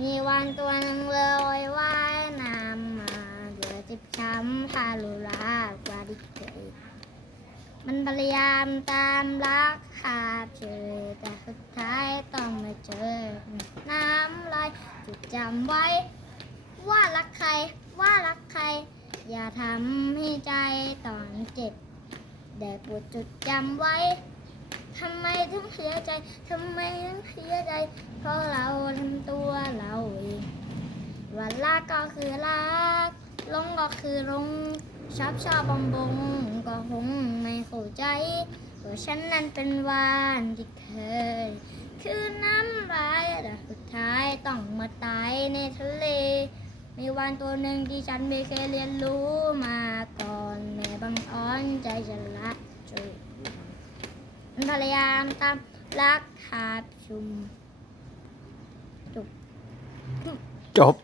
มีวันตัวหนึ่งเลยว่ายน้ำมาเดือจิบช้ำฮาลูลากว่าดิเคยมันพยายามตามรักหาเจอแต่สุดท้ายต้องมาเจอ น้ำลายจุดจำไว้ ว่ารักใครว่ารักใคร อย่าทำให้ใจต้องเจ็บได้โปรดจดจำไว้ทำไมถึงเสียใจทำไมถึงเสียใจ เพราะเราทำตัวเราเองวัน รักก็คือรักลงก็คือลงชอบชอบบงบงก็คงไม่เข้าใจว่าฉันนั้นเป็นวานที่เคยคือน้ำลายแต่สุดท้ายต้องมาตายในทะเล มีวันตัวหนึ่งที่ฉันไม่เคยเรียนรู้มาก่อนแม่บังอ้อนใจจะละช่วยพยายามตามรักหาชุม จบ